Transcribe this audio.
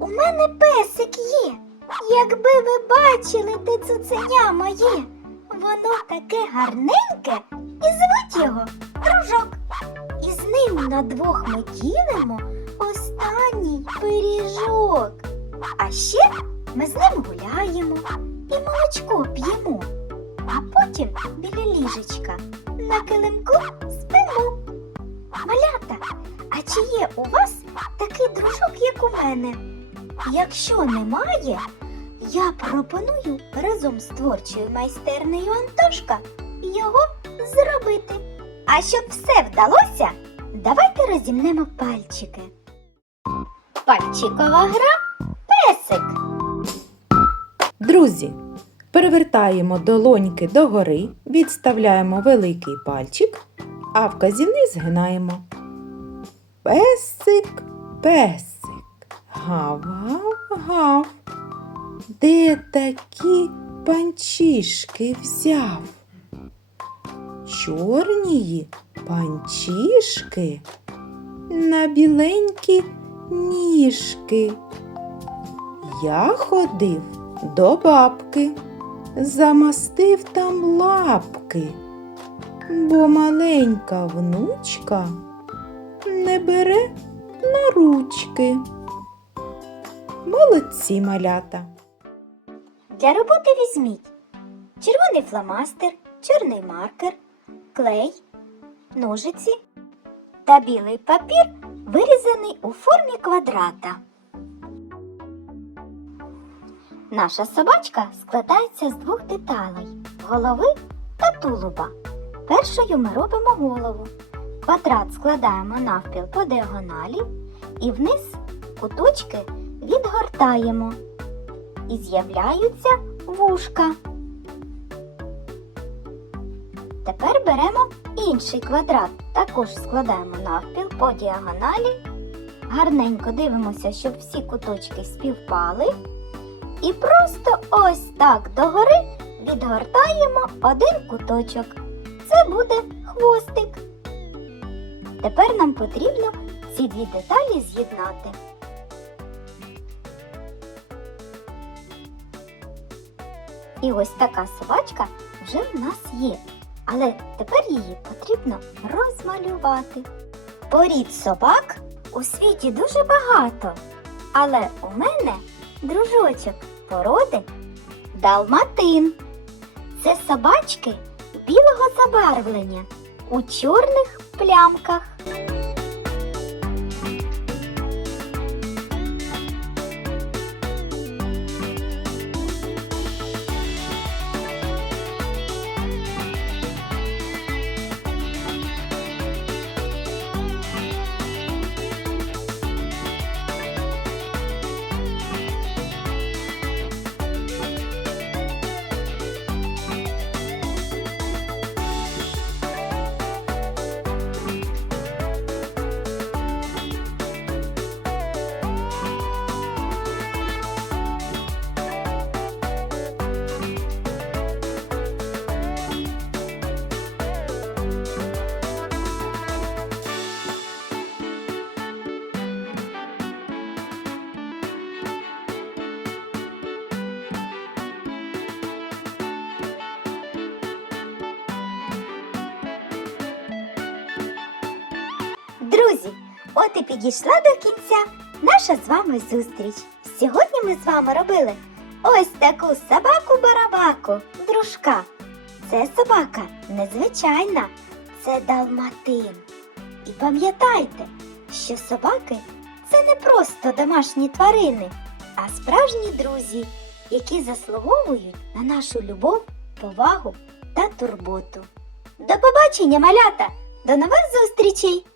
у мене песик є. Якби ви бачили те цуценя моє, воно таке гарненьке, і звуть його дружок. І з ним на двох ми ділимо останній пиріжок. А ще ми з ним гуляємо і молочко п'ємо, а потім біля ліжечка на килимку спимо. Малята, а чи є у вас дружок, як у мене? Якщо немає, я пропоную разом з творчою майстернею Антошка його зробити. А щоб все вдалося, давайте розімнемо пальчики. Пальчикова гра песик. Друзі, перевертаємо долоньки догори, відставляємо великий пальчик, а вказівний згинаємо. Песик, песик, гав-гав-гав. Де такі панчішки взяв? Чорнії панчішки на біленькі ніжки. Я ходив до бабки, замастив там лапки, бо маленька внучка не бере на ручки. Молодці малята. Для роботи візьміть червоний фломастер, чорний маркер, клей, ножиці та білий папір, вирізаний у формі квадрата. Наша собачка складається з двох деталей голови та тулуба. Першою ми робимо голову. Квадрат складаємо навпіл по діагоналі і вниз куточки відгортаємо і з'являються вушка. Тепер беремо інший квадрат, також складаємо навпіл по діагоналі. Гарненько дивимося, щоб всі куточки співпали. І просто ось так догори відгортаємо один куточок. Це буде хвостик. Тепер нам потрібно ці дві деталі з'єднати. І ось така собачка вже в нас є. Але тепер її потрібно розмалювати. Порід собак у світі дуже багато. Але у мене дружочок породи далматин. Це собачки білого забарвлення у чорних плямках. Друзі, от і підійшла до кінця наша з вами зустріч. Сьогодні ми з вами робили ось таку собаку-барабаку, дружка. Це собака незвичайна, це далматин. І пам'ятайте, що собаки це не просто домашні тварини, а справжні друзі, які заслуговують на нашу любов, повагу та турботу. До побачення, малята! До нових зустрічей!